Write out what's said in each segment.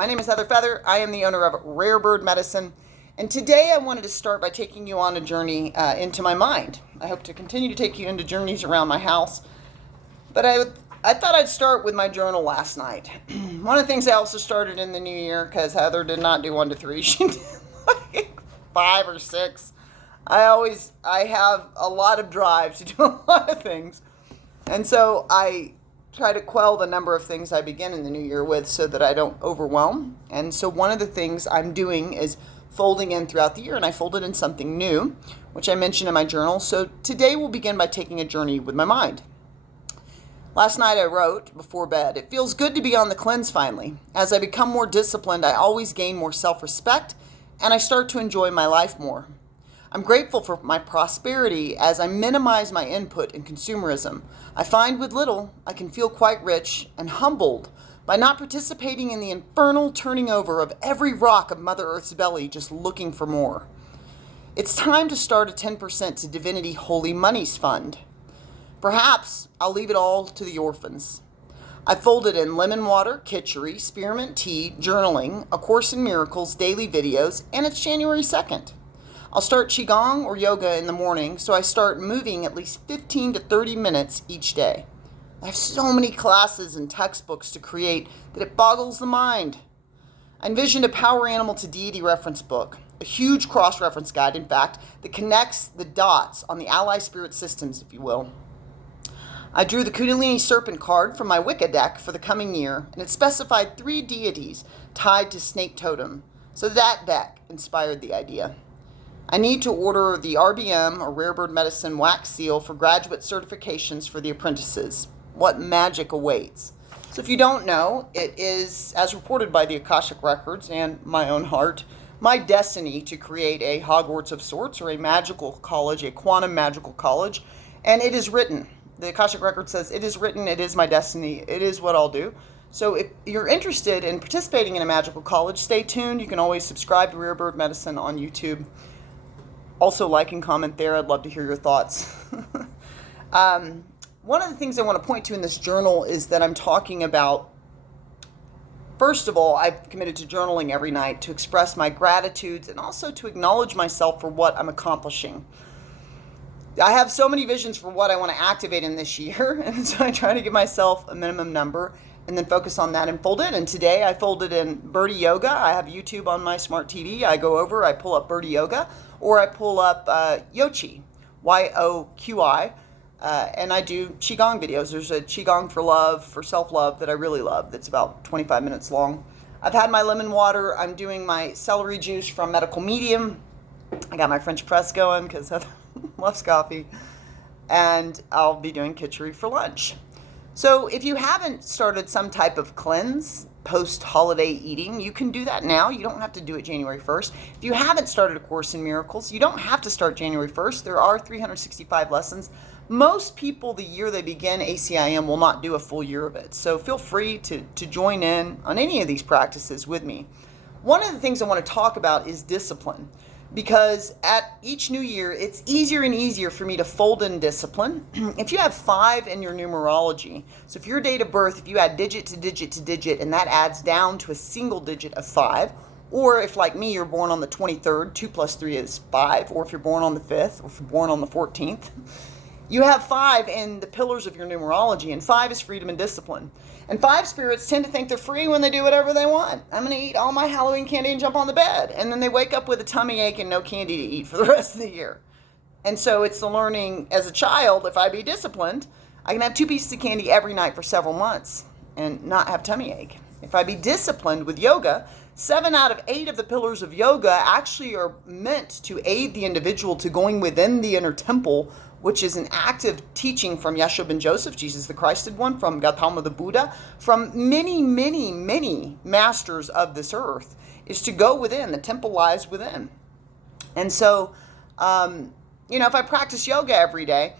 My name is Heather Feather. I am the owner of Rare Bird Medicine. And today I wanted to start by taking you on a journey into my mind. I hope to continue to take you into journeys around my house. But I thought I'd start with my journal last night. One of the things I also started in the new year, because Heather did not do 1 to 3. She did like 5 or 6. I have a lot of drive to do a lot of things. And so I try to quell the number of things I begin in the new year with so that I don't overwhelm. And so one of the things I'm doing is folding in throughout the year, and I folded in something new, which I mentioned in my journal. So today we'll begin by taking a journey with my mind. Last night I wrote before bed, "It feels good to be on the cleanse finally. As I become more disciplined, I always gain more self-respect, and I start to enjoy my life more. I'm grateful for my prosperity as I minimize my input in consumerism. I find with little, I can feel quite rich and humbled by not participating in the infernal turning over of every rock of Mother Earth's belly just looking for more. It's time to start a 10% to Divinity Holy Monies Fund. Perhaps I'll leave it all to the orphans." I folded in lemon water, kitchery, spearmint tea, journaling, A Course in Miracles, daily videos, and it's January 2nd. I'll start Qigong or yoga in the morning, so I start moving at least 15 to 30 minutes each day. I have so many classes and textbooks to create that it boggles the mind. I envisioned a Power Animal to Deity reference book, a huge cross-reference guide, in fact, that connects the dots on the ally spirit systems, if you will. I drew the Kundalini Serpent card from my Wicca deck for the coming year, and it specified 3 deities tied to Snake Totem, so that deck inspired the idea. I need to order the RBM, or Rare Bird Medicine, wax seal for graduate certifications for the apprentices. What magic awaits? So if you don't know, it is, as reported by the Akashic Records and my own heart, my destiny to create a Hogwarts of sorts, or a magical college, a quantum magical college, and it is written. The Akashic Record says, "It is written, it is my destiny, it is what I'll do." So if you're interested in participating in a magical college, stay tuned. You can always subscribe to Rare Bird Medicine on YouTube. Also like and comment there. I'd love to hear your thoughts. One of the things I want to point to in this journal is that I'm talking about, first of all, I've committed to journaling every night to express my gratitudes and also to acknowledge myself for what I'm accomplishing. I have so many visions for what I want to activate in this year, and so I try to give myself a minimum number and then focus on that and fold in. And today I folded in Birdie Yoga. I have YouTube on my smart TV. I go over, I pull up Birdie Yoga, or I pull up Yoqi, Y-O-Q-I, and I do Qigong videos. There's a Qigong for love, for self-love, that I really love, that's about 25 minutes long. I've had my lemon water. I'm doing my celery juice from Medical Medium. I got my French press going because Heather loves coffee. And I'll be doing kitchery for lunch. So if you haven't started some type of cleanse post-holiday eating, you can do that now. You don't have to do it January 1st. If you haven't started A Course in Miracles, you don't have to start January 1st. There are 365 lessons. Most people, the year they begin ACIM, will not do a full year of it. So feel free to join in on any of these practices with me. One of the things I want to talk about is discipline. Because at each new year, it's easier and easier for me to fold in discipline. If you have 5 in your numerology, so if your date of birth, if you add digit to digit to digit, and that adds down to a single digit of 5, or if, like me, you're born on the 23rd, 2 plus 3 is 5, or if you're born on the 5th, or if you're born on the 14th, you have 5 in the pillars of your numerology, and 5 is freedom and discipline. And 5 spirits tend to think they're free when they do whatever they want. I'm going to eat all my Halloween candy and jump on the bed. And then they wake up with a tummy ache and no candy to eat for the rest of the year. And so it's the learning as a child, if I be disciplined, I can have 2 pieces of candy every night for several months and not have tummy ache. If I be disciplined with yoga, 7 out of 8 of the pillars of yoga actually are meant to aid the individual to going within the inner temple, which is an active teaching from Yeshua ben Joseph, Jesus the Christed one, from Gautama the Buddha, from many, many, many masters of this earth, is to go within. The temple lies within. And so, if I practice yoga every day,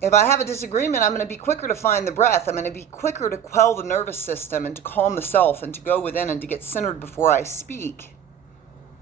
if I have a disagreement, I'm going to be quicker to find the breath. I'm going to be quicker to quell the nervous system and to calm the self and to go within and to get centered before I speak,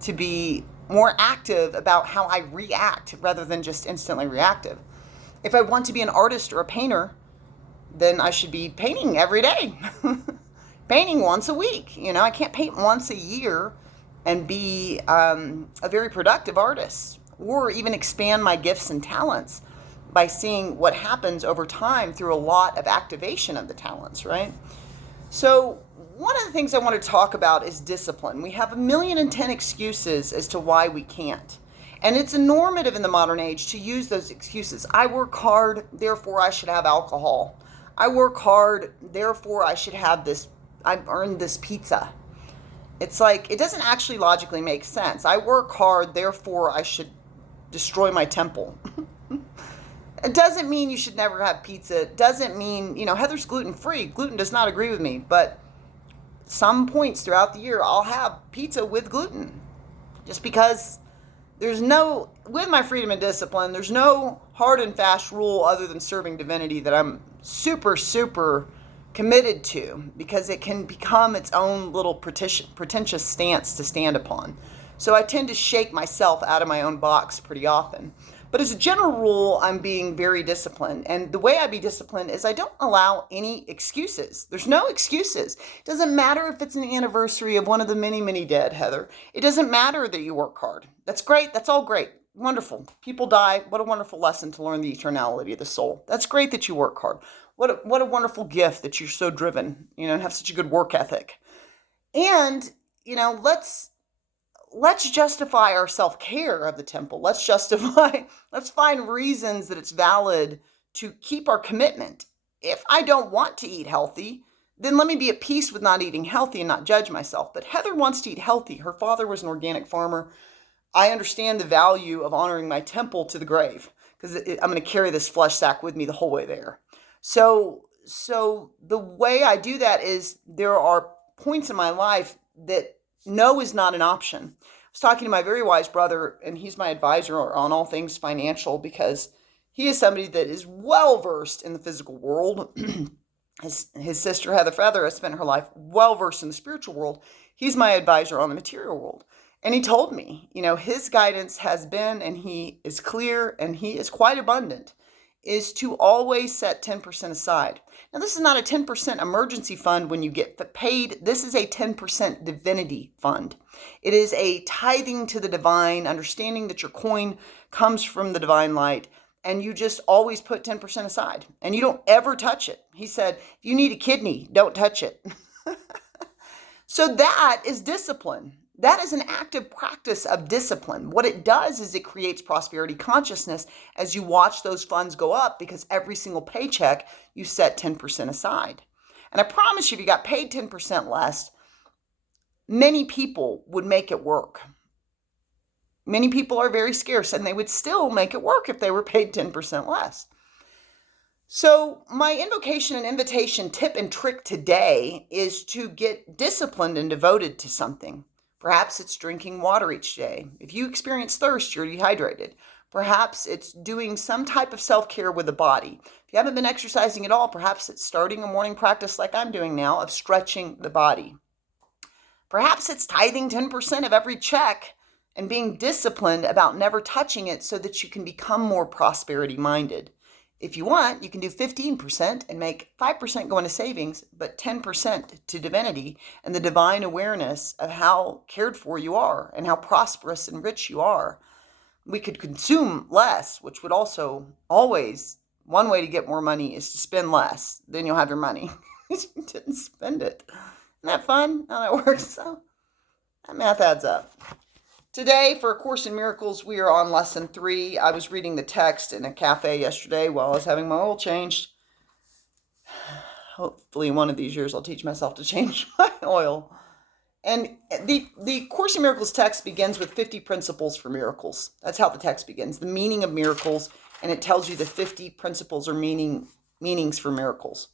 to be more active about how I react rather than just instantly reactive. If I want to be an artist or a painter, then I should be painting every day. painting once a week. I can't paint once a year and be a very productive artist, or even expand my gifts and talents by seeing what happens over time through a lot of activation of the talents, right? So one of the things I want to talk about is discipline. We have 1,000,010 excuses as to why we can't. And it's normative in the modern age to use those excuses. I work hard, therefore I should have alcohol. I work hard, therefore I should have this, I've earned this pizza. It's like, it doesn't actually logically make sense. I work hard, therefore I should destroy my temple. It doesn't mean you should never have pizza. It doesn't mean, Heather's gluten-free. Gluten does not agree with me, but some points throughout the year, I'll have pizza with gluten. Just because with my freedom and discipline, there's no hard and fast rule other than serving divinity that I'm super, super committed to, because it can become its own little pretentious stance to stand upon. So I tend to shake myself out of my own box pretty often. But as a general rule, I'm being very disciplined. And the way I be disciplined is I don't allow any excuses. There's no excuses. It doesn't matter if it's an anniversary of one of the many, many dead, Heather. It doesn't matter that you work hard. That's great. That's all great. Wonderful. People die. What a wonderful lesson to learn the eternality of the soul. That's great that you work hard. What a wonderful gift that you're so driven, and have such a good work ethic. And, let's justify our self-care of the temple. Let's find reasons that it's valid to keep our commitment. If I don't want to eat healthy, then let me be at peace with not eating healthy and not judge myself. But Heather wants to eat healthy. Her father was an organic farmer. I understand the value of honoring my temple to the grave, because I'm going to carry this flesh sack with me the whole way there. So the way I do that is there are points in my life that no is not an option. I was talking to my very wise brother, and he's my advisor on all things financial, because he is somebody that is well versed in the physical world. His sister Heather Feather has spent her life well versed in the spiritual world. He's my advisor on the material world. And he told me, his guidance has been, and he is clear and he is quite abundant, is to always set 10% aside. Now, this is not a 10% emergency fund when you get paid. This is a 10% divinity fund. It is a tithing to the divine, understanding that your coin comes from the divine light, and you just always put 10% aside, and you don't ever touch it. He said, if you need a kidney, don't touch it. So that is discipline. That is an active practice of discipline. What it does is it creates prosperity consciousness as you watch those funds go up, because every single paycheck you set 10% aside. And I promise you, if you got paid 10% less, many people would make it work. Many people are very scarce, and they would still make it work if they were paid 10% less. So my invocation and invitation tip and trick today is to get disciplined and devoted to something. Perhaps it's drinking water each day. If you experience thirst, you're dehydrated. Perhaps it's doing some type of self-care with the body. If you haven't been exercising at all, perhaps it's starting a morning practice like I'm doing now of stretching the body. Perhaps it's tithing 10% of every check and being disciplined about never touching it so that you can become more prosperity-minded. If you want, you can do 15% and make 5% go into savings, but 10% to divinity and the divine awareness of how cared for you are and how prosperous and rich you are. We could consume less, which would also always, one way to get more money is to spend less. Then you'll have your money. You didn't spend it. Isn't that fun? How that works? So that math adds up. Today, for A Course in Miracles, we are on Lesson 3. I was reading the text in a cafe yesterday while I was having my oil changed. Hopefully one of these years I'll teach myself to change my oil. And the Course in Miracles text begins with 50 principles for miracles. That's how the text begins, the meaning of miracles, and it tells you the 50 principles or meanings for miracles.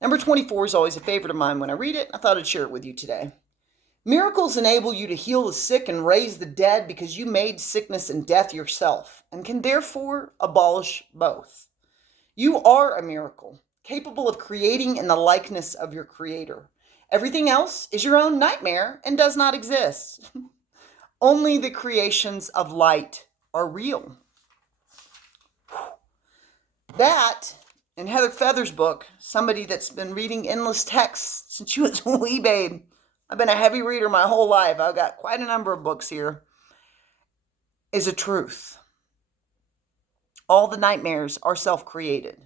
Number 24 is always a favorite of mine when I read it. I thought I'd share it with you today. Miracles enable you to heal the sick and raise the dead because you made sickness and death yourself and can therefore abolish both. You are a miracle, capable of creating in the likeness of your creator. Everything else is your own nightmare and does not exist. Only the creations of light are real. That In Heather Feather's book, somebody that's been reading endless texts since she was a wee babe. I've been a heavy reader my whole life. I've got quite a number of books here. Is a truth. All the nightmares are self-created.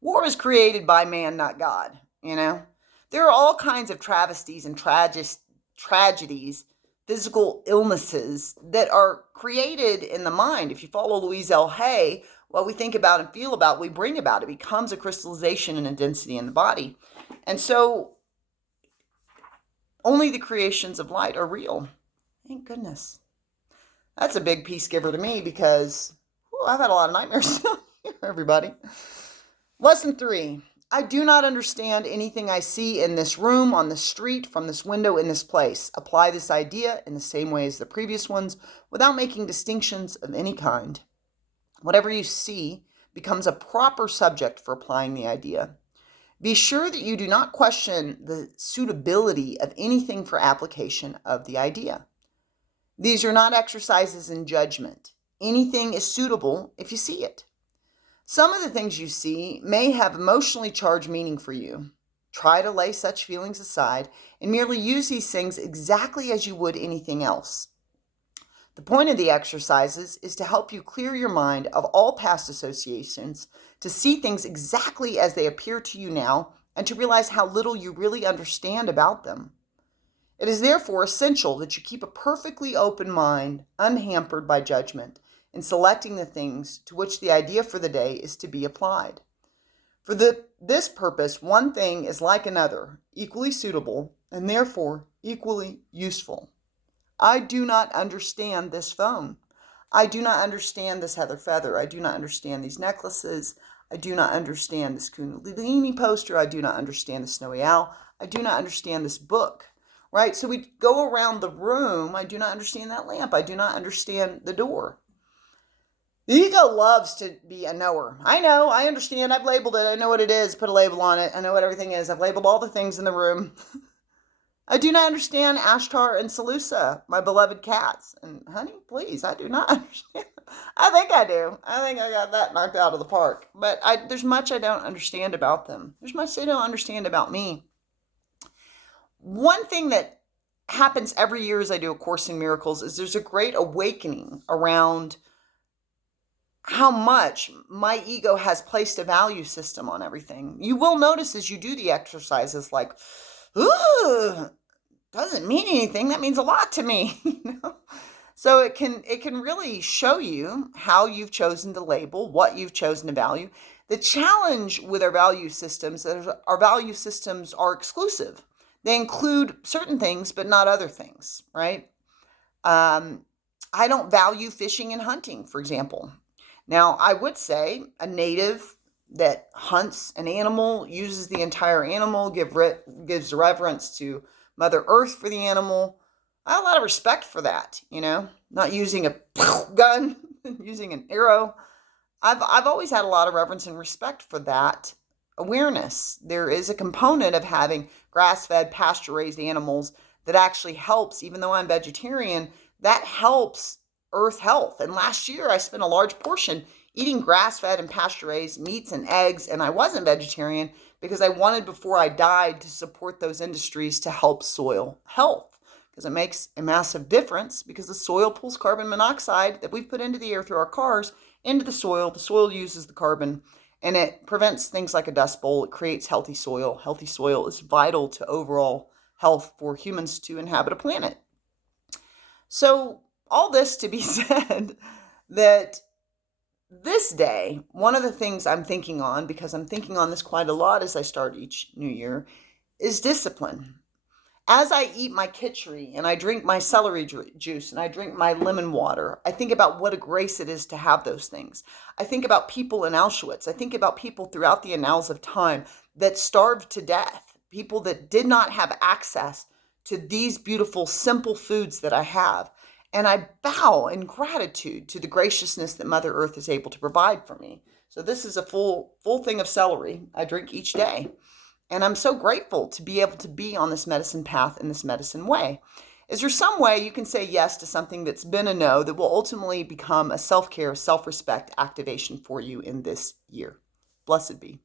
War is created by man, not God, you know? There are all kinds of travesties and tragedies, physical illnesses that are created in the mind. If you follow Louise L. Hay, what we think about and feel about, we bring about. It becomes a crystallization and a density in the body. And so only the creations of light are real. Thank goodness. That's a big peace giver to me because I've had a lot of nightmares here, everybody. Lesson 3. I do not understand anything I see in this room, on the street, from this window, in this place. Apply this idea in the same way as the previous ones without making distinctions of any kind. Whatever you see becomes a proper subject for applying the idea. Be sure that you do not question the suitability of anything for application of the idea. These are not exercises in judgment. Anything is suitable if you see it. Some of the things you see may have emotionally charged meaning for you. Try to lay such feelings aside and merely use these things exactly as you would anything else. The point of the exercises is to help you clear your mind of all past associations, to see things exactly as they appear to you now, and to realize how little you really understand about them. It is therefore essential that you keep a perfectly open mind, unhampered by judgment, in selecting the things to which the idea for the day is to be applied. For this purpose, one thing is like another, equally suitable, and therefore equally useful. I do not understand this phone. I do not understand this Heather Feather. I do not understand these necklaces. I do not understand this Kundalini poster. I do not understand the Snowy Owl. I do not understand this book. Right? So we go around the room. I do not understand that lamp. I do not understand the door. The ego loves to be a knower. I know, I understand, I've labeled it, I know what it is, put a label on it, I know what everything is, I've labeled all the things in the room. I do not understand Ashtar and Salusa, my beloved cats. And honey, please, I do not understand. I think I do. I think I got that knocked out of the park. But there's much I don't understand about them. There's much they don't understand about me. One thing that happens every year as I do A Course in Miracles is there's a great awakening around how much my ego has placed a value system on everything. You will notice as you do the exercises like, ooh, doesn't mean anything. That means a lot to me. So it can really show you how you've chosen to label, what you've chosen to value. The challenge with our value systems is our value systems are exclusive. They include certain things, but not other things, right? I don't value fishing and hunting, for example. Now, I would say a native that hunts an animal, uses the entire animal, gives reverence to Mother Earth for the animal. I have a lot of respect for that, not using a gun, using an arrow. I've always had a lot of reverence and respect for that awareness. There is a component of having grass-fed, pasture-raised animals that actually helps, even though I'm vegetarian, that helps earth health. And last year I spent a large portion eating grass-fed and pasture-raised meats and eggs, and I wasn't vegetarian because I wanted before I died to support those industries to help soil health, because it makes a massive difference because the soil pulls carbon monoxide that we've put into the air through our cars into the soil uses the carbon, and it prevents things like a dust bowl. It creates healthy soil. Healthy soil is vital to overall health for humans to inhabit a planet. So all this to be said that this day, one of the things I'm thinking on, because I'm thinking on this quite a lot as I start each new year, is discipline. As I eat my khichdi and I drink my celery juice and I drink my lemon water, I think about what a grace it is to have those things. I think about people in Auschwitz. I think about people throughout the annals of time that starved to death, people that did not have access to these beautiful, simple foods that I have. And I bow in gratitude to the graciousness that Mother Earth is able to provide for me. So this is a full thing of celery I drink each day. And I'm so grateful to be able to be on this medicine path in this medicine way. Is there some way you can say yes to something that's been a no that will ultimately become a self-care, self-respect activation for you in this year? Blessed be.